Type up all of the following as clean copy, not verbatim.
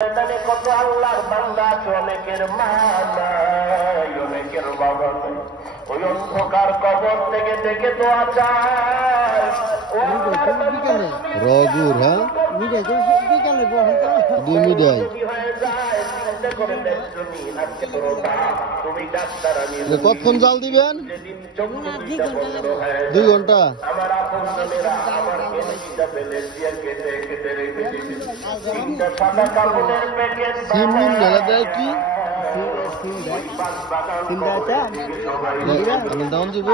কত আল্লাহর বান্দা আছে, অনেকের মা নাই, অনেকের বাবা নাই। ওই অন্ধকার কবর থেকে দেখে দোয়া চায়। রগুর হ্যাঁ দুই মিডিয়ায় কতক্ষণ জাল দিবেন? 2 ঘন্টা। আমার আপনজনেরা আমার কেনিটা ফেলে দিয়ে কেটে কেটে রেখে দিয়েছে। 3টা সাদা কাপড়ের প্যাকেট সিম মিম ঢেলা দেয় কি আমি দাম দিব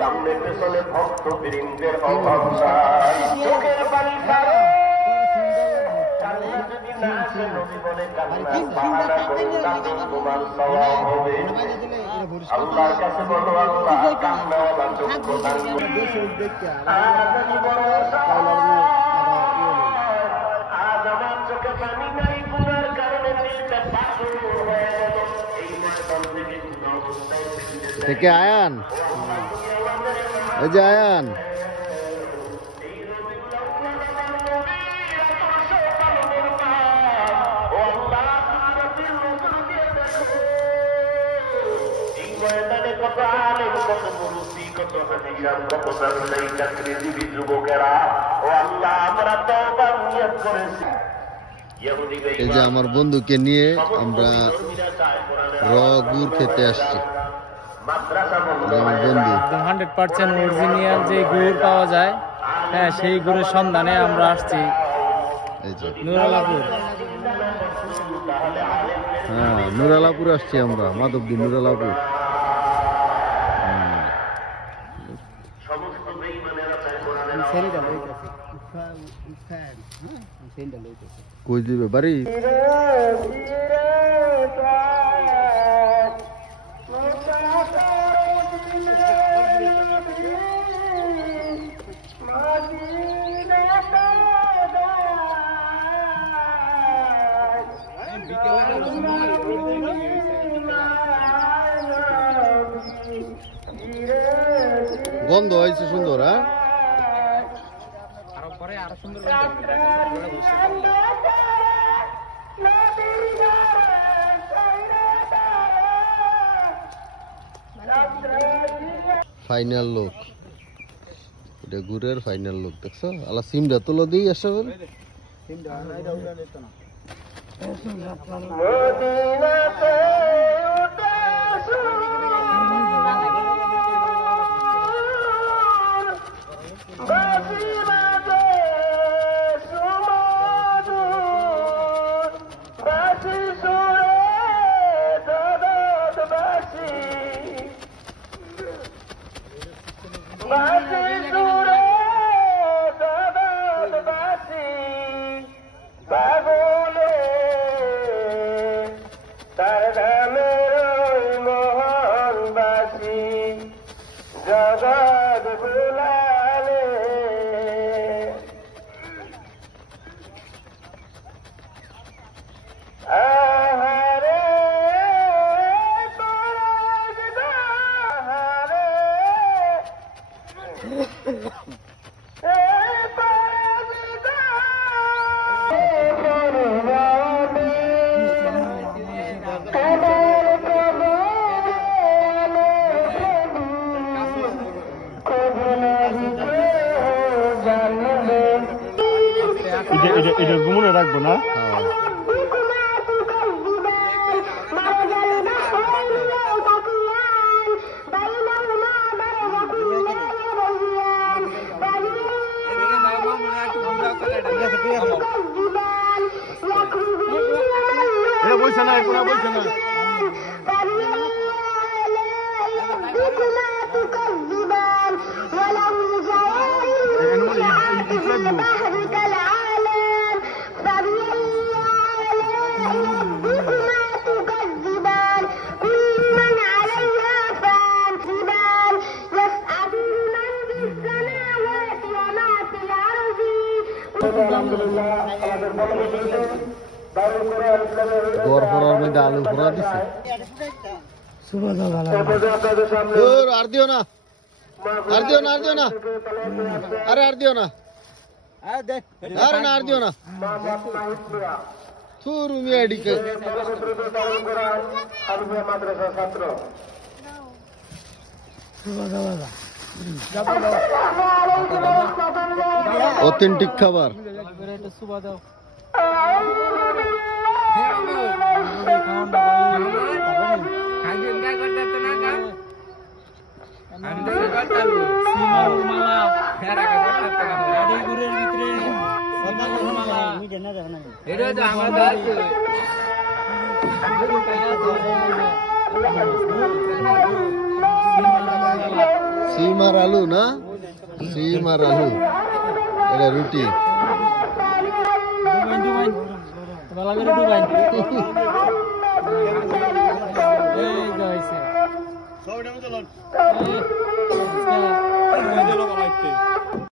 সামনে পেছনে ভক্ত বৃন্দের অভাব নাই। চোখের পানি ছাড়ো, কান্না যদি না আসে নবী বলে কান্না বাহানা করে কাঁদো, তোমার সওয়াব হবে। আল্লাহর কাছে বলো, আল্লাহ কান্নাওয়ালা চোখ প্রদান করুন। আজ আমি বড় অসহায়, আজ আমার চোখে পানি নাই, গুনার কারণে দিলটা পাথর হয়ে গেল। এই ময়দান থেকে কোন অবস্থায় ফিরতে থেকে আয়ান এই যে আয়ান এই যে আমার বন্ধুকে নিয়ে আমরা রগুর খেতে আসছি। আমার বন্ধু 100% অরিজিনাল যে গুড় পাওয়া যায়, হ্যাঁ সেই গুড়ের সন্ধানে আমরা আসছি এই যে নুরালাপুর। হ্যাঁ নুরালাপুর আসছি আমরা, মাধবদী নুরালাপুর। কই দিবে বাড়ি? গন্ধ হয়েছে সুন্দর। হ্যাঁ ফাইনাল লোক, এটা গুড়ের ফাইনাল লোক দেখছো। আলা সিমটা তোলো দিই আসা বলে এটা ঘুমনে রাখবো না। বলছে না এখন বলছে না গড়ফড়ার মধ্যে আলু ফোড়া দিছে। আর দিও না, আর দিও না, আর দিও না, আরে আর দিও না। আরে না আর দিও না থুর মিয়া এডিকে মাদ্রাসা ছাত্র অথেন্টিক খাবার সিম আর আলু না সিম আর আলু এটা রুটি এই